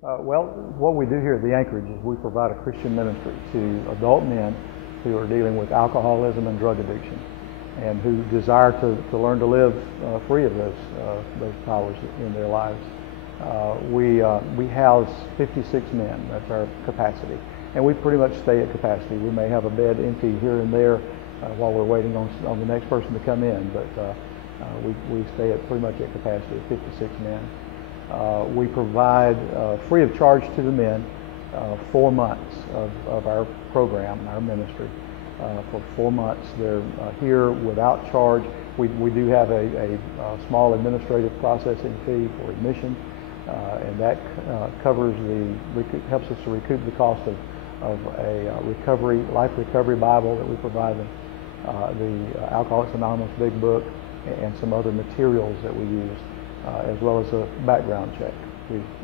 Well, what we do here at the Anchorage is we provide a Christian ministry to adult men who are dealing with alcoholism and drug addiction and who desire to learn to live free of those powers in their lives. We house 56 men. That's our capacity. And we pretty much stay at capacity. We may have a bed empty here and there while we're waiting on the next person to come in, but we stay at pretty much at capacity of 56 men. We provide free of charge to the men 4 months of our program, our ministry. For 4 months, they're here without charge. We do have a small administrative processing fee for admission, and that covers helps us to recoup the cost of a life recovery Bible that we provide them, the Alcoholics Anonymous Big Book, and some other materials that we use, as well as a background check.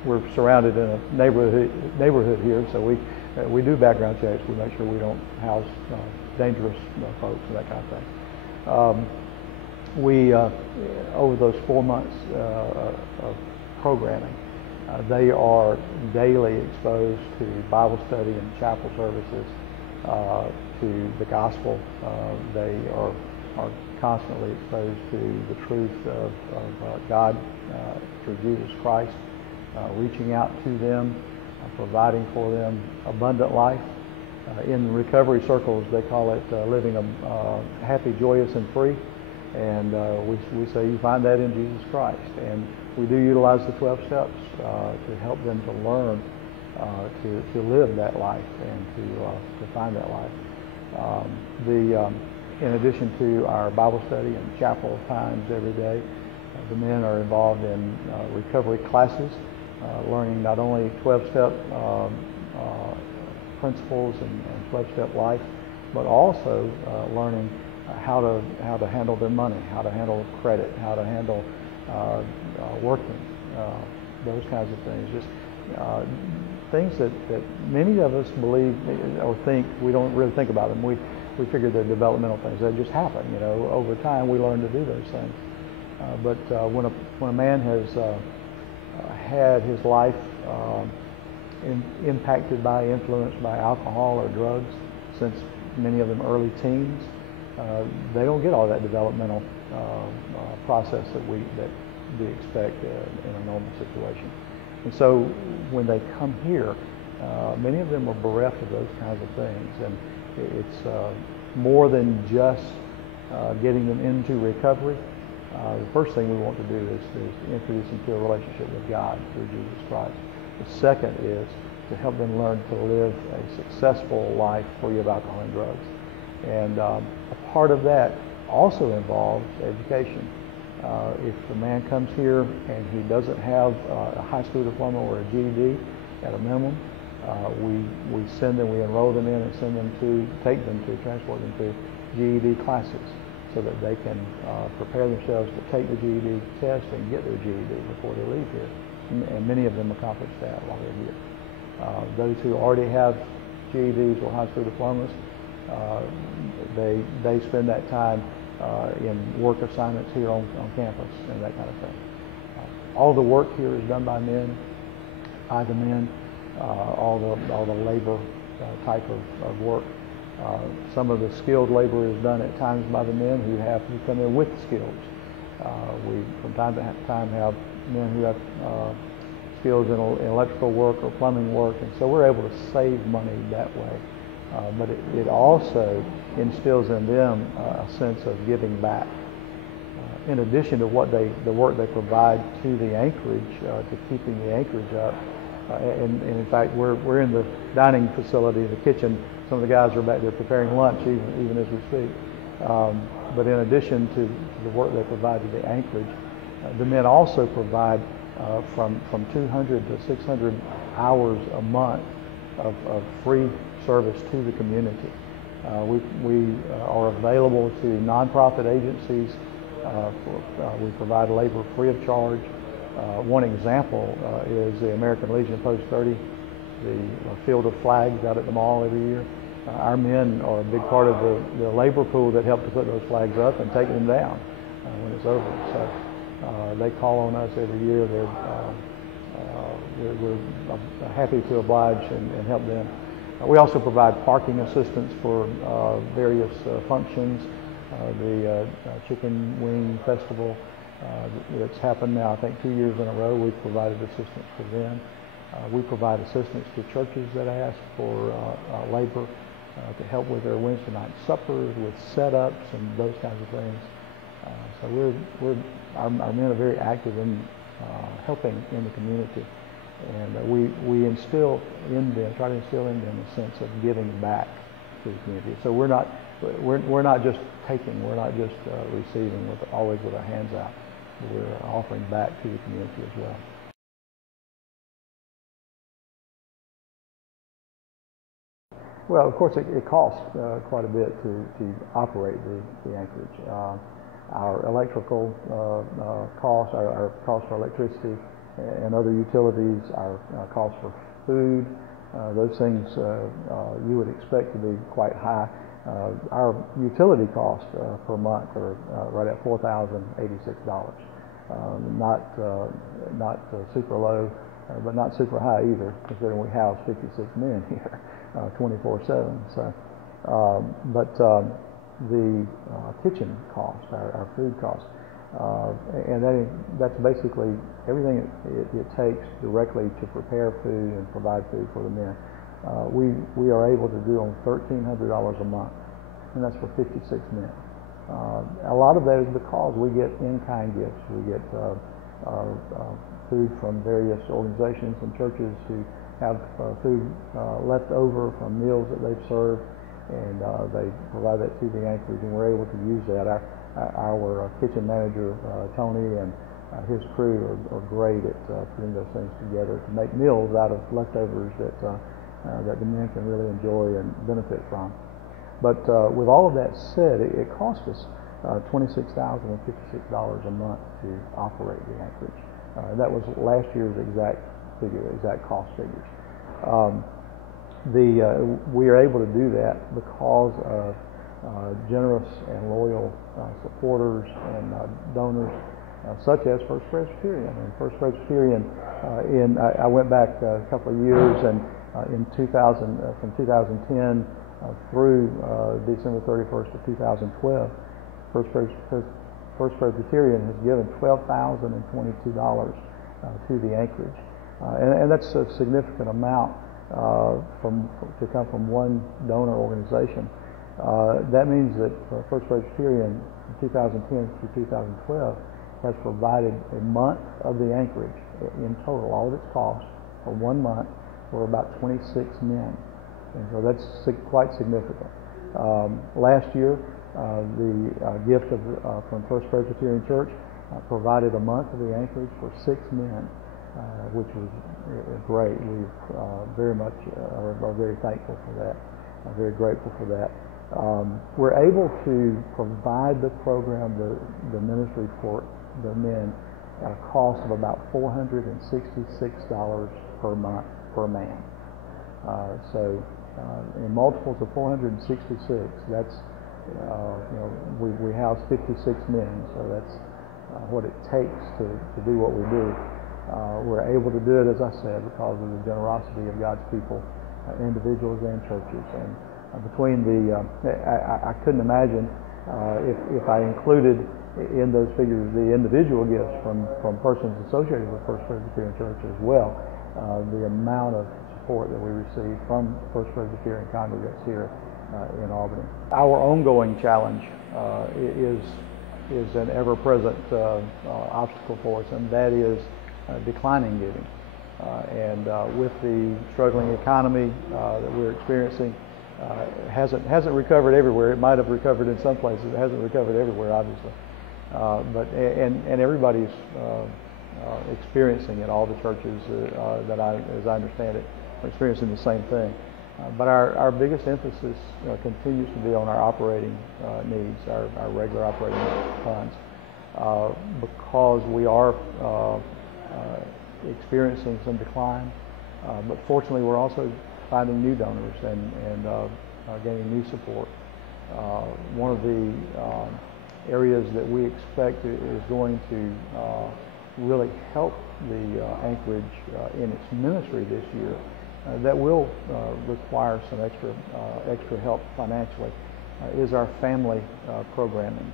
We're surrounded in a neighborhood here, so we do background checks. We make sure we don't house dangerous folks and that kind of thing. Over those 4 months of programming, they are daily exposed to Bible study and chapel services, to the gospel. They are constantly exposed to the truth of God through Jesus Christ, reaching out to them, providing for them abundant life. In recovery circles, they call it living happy, joyous, and free. And we say you find that in Jesus Christ. And we do utilize the 12 steps to help them to learn to live that life and to find that life. In addition to our Bible study and chapel times every day, the men are involved in recovery classes, learning not only 12-step principles and 12-step life, but also learning how to handle their money, how to handle credit, how to handle working, those kinds of things. Just things that many of us believe or think we don't really think about them. We figure they're developmental things. They just happen. Over time we learn to do those things. But when a man has had his life impacted by, influenced by alcohol or drugs since many of them early teens, they don't get all that developmental process that we expect in a normal situation. And so when they come here, many of them are bereft of those kinds of things, and it's more than just getting them into recovery. The first thing we want to do is introduce them to a relationship with God through Jesus Christ. The second is to help them learn to live a successful life free of alcohol and drugs. And a part of that also involves education. If a man comes here and he doesn't have a high school diploma or a GED at a minimum, we enroll them in and transport them to GED classes so that they can prepare themselves to take the GED test and get their GED before they leave here. And many of them accomplish that while they're here. Those who already have GEDs or high school diplomas, they spend that time in work assignments here on campus and that kind of thing. All the work here is done by men, by the men. All the labor type of work. Some of the skilled labor is done at times by the men who come in with skills. We from time to time have men who have skills in electrical work or plumbing work, and so we're able to save money that way. But it also instills in them a sense of giving back. In addition to the work they provide to the Anchorage, to keeping the Anchorage up, and in fact, we're in the dining facility, the kitchen. Some of the guys are back there preparing lunch even as we speak. But in addition to the work they provide to the Anchorage, the men also provide from 200 to 600 hours a month of free service to the community. We are available to nonprofit agencies. We provide labor free of charge. One example is the American Legion Post 30, the field of flags out at the mall every year. Our men are a big part of the labor pool that help to put those flags up and take them down when it's over. So they call on us every year. They're we're happy to oblige and help them. We also provide parking assistance for various functions. The Chicken Wing Festival that's happened now, I think, 2 years in a row. We've provided assistance for them. We provide assistance to churches that ask for labor to help with their Wednesday night suppers, with setups and those kinds of things. So our men are very active in helping in the community, and we instill in them, try to instill in them a sense of giving back to the community. So we're not just taking, we're not just receiving always with our hands out. We're offering back to the community as well. Well, of course, it costs quite a bit to operate the Anchorage. Our electrical costs, our cost for electricity and other utilities, our costs for food, those things you would expect to be quite high. Our utility costs per month are right at $4,086. Not super low, but not super high either, considering we house 56 men here 24/7. So, the kitchen cost, our food cost, and that's basically everything it takes directly to prepare food and provide food for the men. We are able to do on $1,300 a month, and that's for 56 men. A lot of that is because we get in-kind gifts. We get food from various organizations and churches who have food left over from meals that they've served, and they provide that to the Anchorage, and we're able to use that. Our kitchen manager, Tony, and his crew are great at putting those things together to make meals out of leftovers that the men can really enjoy and benefit from. But with all of that said, it cost us $26,056 a month to operate the Anchorage. That was last year's exact cost figures. We are able to do that because of generous and loyal supporters and donors, such as First Presbyterian. And First Presbyterian, I went back a couple of years, and in 2000, from 2010 through December 31st of 2012, First Presbyterian has given $12,022 to the Anchorage, and that's a significant amount to come from one donor organization. That means that First Presbyterian from 2010 through 2012 has provided a month of the Anchorage in total, all of its costs for 1 month, for about 26 men, and so that's quite significant. Last year, the gift from First Presbyterian Church provided a month of the Anchorage for 6 men, which was great. We very much are very thankful for that. I'm very grateful for that. We're able to provide the program, the ministry for the men, at a cost of about $466 per month per man. So in multiples of 466, that's we house 56 men, so that's what it takes to do what we do. We're able to do it, as I said, because of the generosity of God's people, individuals and churches. And between I couldn't imagine if I included in those figures the individual gifts from persons associated with First Presbyterian Church as well, the amount of support that we receive from First Presbyterian congregates here in Albany. Our ongoing challenge is an ever-present obstacle for us, and that is declining giving. And with the struggling economy that we're experiencing, hasn't recovered everywhere. It might have recovered in some places. It hasn't recovered everywhere, obviously. But everybody's experiencing it. All the churches that as I understand it, are experiencing the same thing. But our biggest emphasis continues to be on our operating needs, our regular operating funds, because we are experiencing some decline. But fortunately, we're also finding new donors and gaining new support. One of the areas that we expect is going to really help the Anchorage in its ministry this year that will require some extra help financially is our family programming.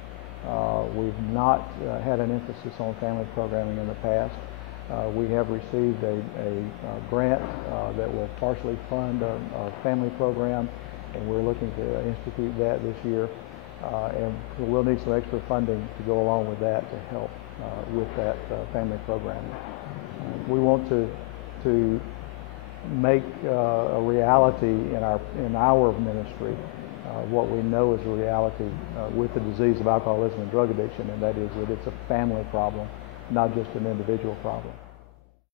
We've not had an emphasis on family programming in the past. We have received a grant that will partially fund a family program, and we're looking to institute that this year. And we'll need some extra funding to go along with that to help with that family programming. We want to make a reality in our ministry what we know is a reality with the disease of alcoholism and drug addiction, and that is that it's a family problem, not just an individual problem.